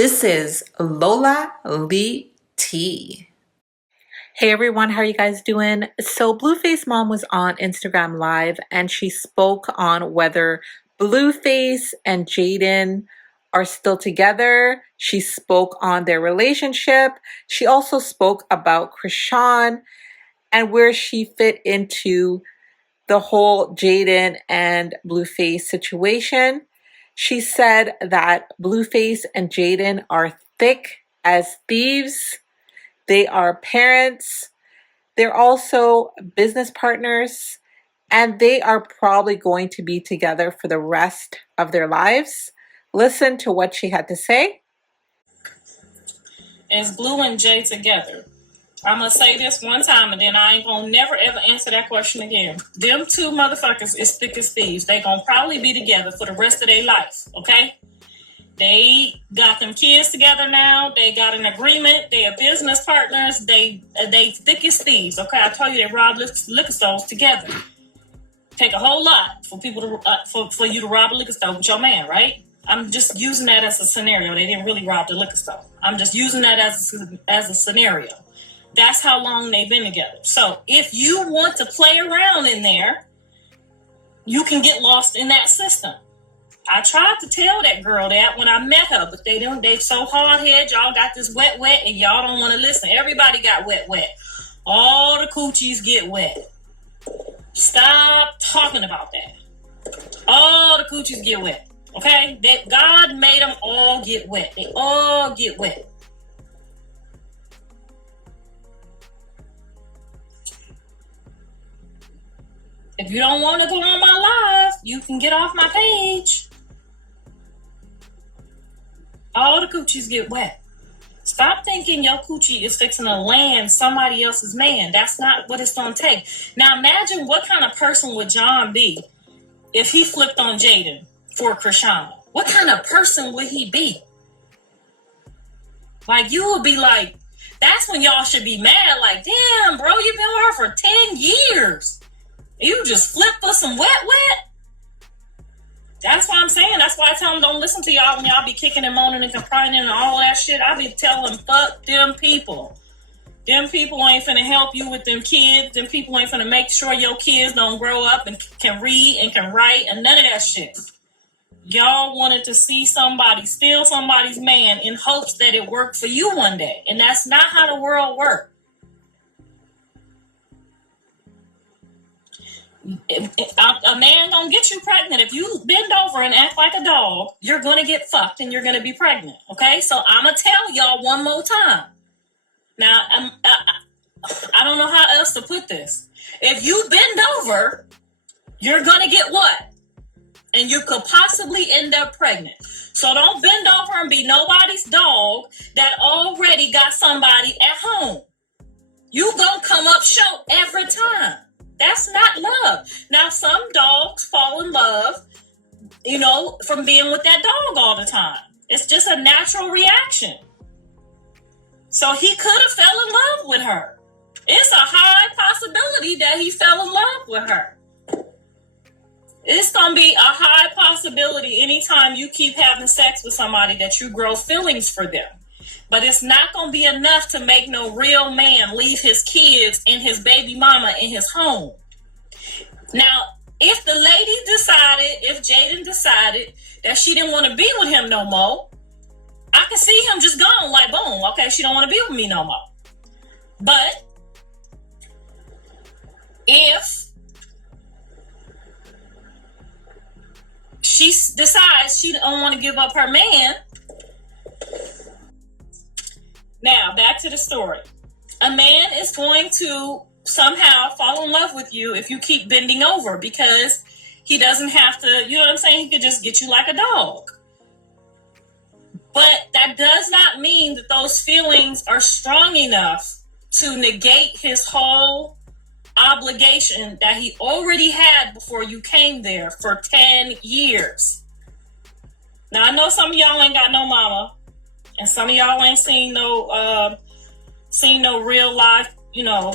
This is Lola Lee T. Hey everyone, how are you guys doing? So Blueface Mom was on Instagram Live and she spoke on whether Blueface and Jaidyn are still together. She spoke on their relationship. She also spoke about Chrisean and where she fit into the whole Jaidyn and Blueface situation. She said that Blueface and Jaidyn are thick as thieves. They are parents. They're also business partners. And they are probably going to be together for the rest of their lives. Listen to what she had to say. Is Blue and Jay together? I'm going to say this one time and then I ain't going to never ever answer that question again. Them two motherfuckers is thick as thieves. They going to probably be together for the rest of their life, okay? They got them kids together now. They got an agreement. They are business partners. They thick as thieves, okay? I told you they rob liquor stores together. Take a whole lot for people to for you to rob a liquor store with your man, right? I'm just using that as a scenario. They didn't really rob the liquor store. I'm just using that as a scenario. That's how long they've been together. So if you want to play around in there, you can get lost in that system. I tried to tell that girl that when I met her, but they so hard-headed. Y'all got this wet, and y'all don't want to listen. Everybody got wet. All the coochies get wet. Stop talking about that. All the coochies get wet, okay? That God made them all get wet. They all get wet. If you don't want to go on my live, you can get off my page. All the coochies get wet. Stop thinking your coochie is fixing to land somebody else's man. That's not what it's going to take. Now imagine what kind of person would John be if he flipped on Jaidyn for Chrisean. What kind of person would he be? Like, you would be like, that's when y'all should be mad. Like, damn, bro, you've been with her for 10 years. You just flip for some wet. That's what I'm saying. That's why I tell them don't listen to y'all when y'all be kicking and moaning and complaining and all that shit. I be telling them, fuck them people. Them people ain't finna help you with them kids. Them people ain't finna make sure your kids don't grow up and can read and can write and none of that shit. Y'all wanted to see somebody steal somebody's man in hopes that it worked for you one day. And that's not how the world works. A man gonna get you pregnant. If you bend over and act like a dog, you're gonna get fucked and you're gonna be pregnant. Okay, so I'm gonna tell y'all one more time. Now, I don't know how else to put this. If you bend over, you're gonna get what? And you could possibly end up pregnant. So don't bend over and be nobody's dog that already got somebody at home. You gonna come up short every time. That's not love. Now, some dogs fall in love, from being with that dog all the time. It's just a natural reaction. So he could have fell in love with her. It's a high possibility that he fell in love with her. It's going to be a high possibility anytime you keep having sex with somebody that you grow feelings for them. But it's not going to be enough to make no real man leave his kids and his baby mama in his home. Now, if the lady if Jaidyn decided that she didn't want to be with him no more, I can see him just gone, like, boom, okay, she don't want to be with me no more. But if she decides she don't want to give up her man, now, back to the story. A man is going to somehow fall in love with you if you keep bending over because he doesn't have to, you know what I'm saying? He could just get you like a dog. But that does not mean that those feelings are strong enough to negate his whole obligation that he already had before you came there for 10 years. Now, I know some of y'all ain't got no mama. And some of y'all ain't seen no real life,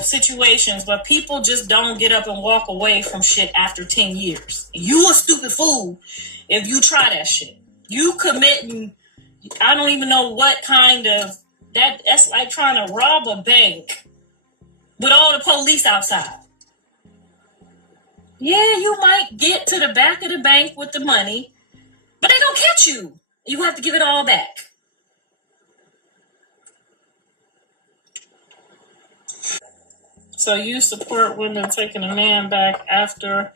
situations, but people just don't get up and walk away from shit after 10 years. You a stupid fool if you try that shit. You committing I don't even know what kind of that's like trying to rob a bank with all the police outside. Yeah, you might get to the back of the bank with the money, but they don't catch you. You have to give it all back. So you support women taking a man back after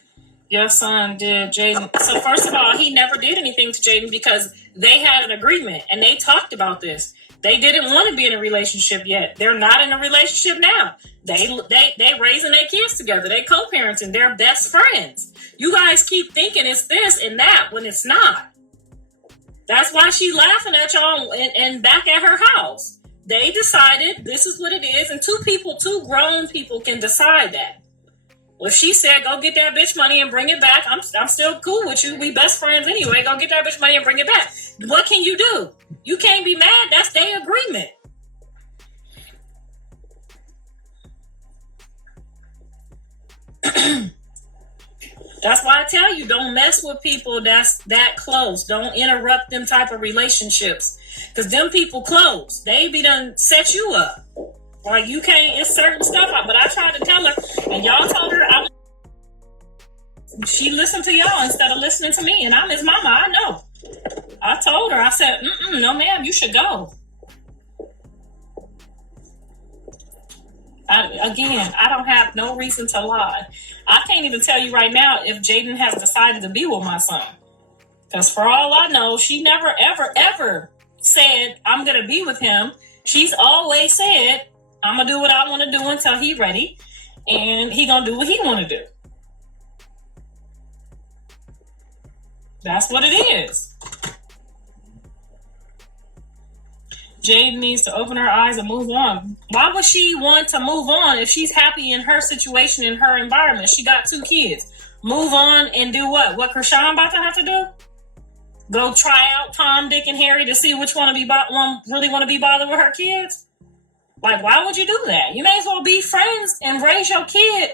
your son did, Jaidyn. So first of all, he never did anything to Jaidyn because they had an agreement and they talked about this. They didn't want to be in a relationship yet. They're not in a relationship now. They raising their kids together. They co-parenting. They're best friends. You guys keep thinking it's this and that when it's not. That's why she's laughing at y'all and back at her house. They decided this is what it is, and two grown people can decide that. Well, if she said, go get that bitch money and bring it back, I'm still cool with you. We best friends anyway. Go get that bitch money and bring it back. What can you do? You can't be mad. That's their agreement. That's why I tell you, don't mess with people that's that close. Don't interrupt them type of relationships. Because them people close. They be done set you up. Like, you can't, it's certain stuff. But I tried to tell her, and y'all told her, she listened to y'all instead of listening to me. And I'm his mama, I know. I told her, I said, no ma'am, you should go. I don't have no reason to lie. I can't even tell you right now if Jaidyn has decided to be with my son. Because for all I know, she never, ever, ever said, I'm going to be with him. She's always said, I'm going to do what I want to do until he ready. And he going to do what he want to do. That's what it is. Jaidyn needs to open her eyes and move on. Why would she want to move on if she's happy in her situation, in her environment? She got 2 kids. Move on and do what? What Chrisean about to have to do? Go try out Tom, Dick, and Harry to see which one really want to be bothered with her kids? Like, why would you do that? You may as well be friends and raise your kid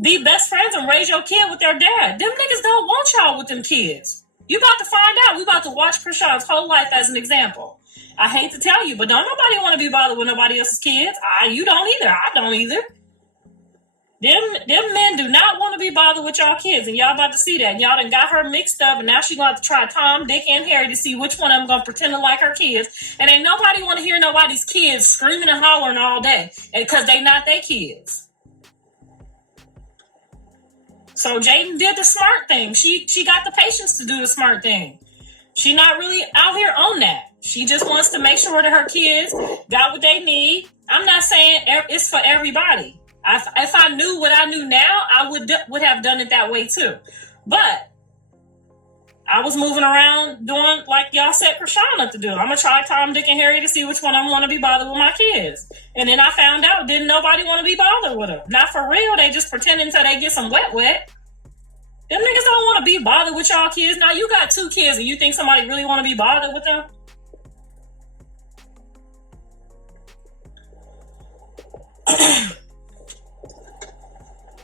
be best friends and raise your kid with their dad. Them niggas don't want y'all with them kids. You about to find out. We about to watch Chrisean's whole life as an example. I hate to tell you, but don't nobody want to be bothered with nobody else's kids. You don't either. I don't either. Them men do not want to be bothered with y'all kids, and y'all about to see that. And y'all done got her mixed up, and now she going to have to try Tom, Dick, and Harry to see which one of them going to pretend to like her kids. And ain't nobody want to hear nobody's kids screaming and hollering all day, because they not their kids. So Jaidyn did the smart thing. She got the patience to do the smart thing. She not really out here on that. She just wants to make sure that her kids got what they need. I'm not saying it's for everybody. If I knew what I knew now, I would have done it that way too. But I was moving around doing like y'all said Chrisean up to do. I'm going to try Tom, Dick, and Harry to see which one I want to be bothered with my kids. And then I found out didn't nobody want to be bothered with them. Not for real. They just pretending until they get some wet. Them niggas don't want to be bothered with y'all kids. Now you got 2 kids and you think somebody really want to be bothered with them?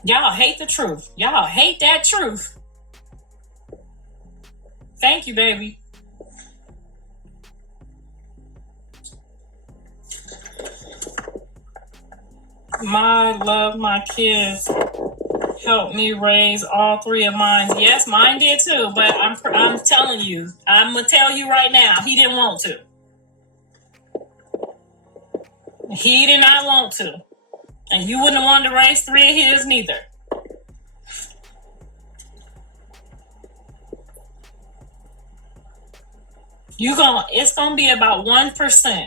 Y'all hate the truth. Y'all hate that truth. Thank you, baby. My kids helped me raise all 3 of mine. Yes, mine did too, but I'm telling you, I'm going to tell you right now, he didn't want to. He did not want to. And you wouldn't have wanted to raise 3 of his neither. It's gonna be about 1%.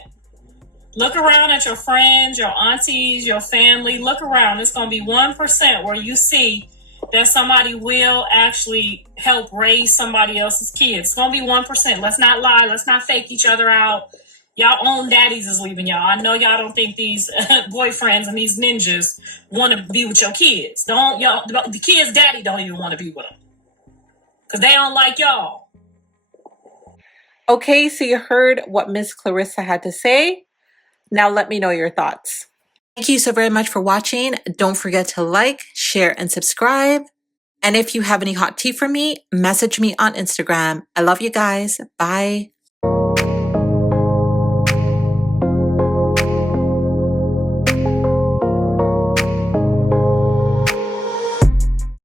Look around at your friends, your aunties, your family. Look around. It's gonna be 1% where you see that somebody will actually help raise somebody else's kids. It's gonna be 1%. Let's not lie. Let's not fake each other out. Y'all own daddies is leaving y'all. I know y'all don't think these boyfriends and these ninjas want to be with your kids. The kids' daddy don't even want to be with them because they don't like y'all. Okay, so you heard what Miss Clarissa had to say. Now let me know your thoughts. Thank you so very much for watching. Don't forget to like, share, and subscribe. And if you have any hot tea for me, message me on Instagram. I love you guys. Bye.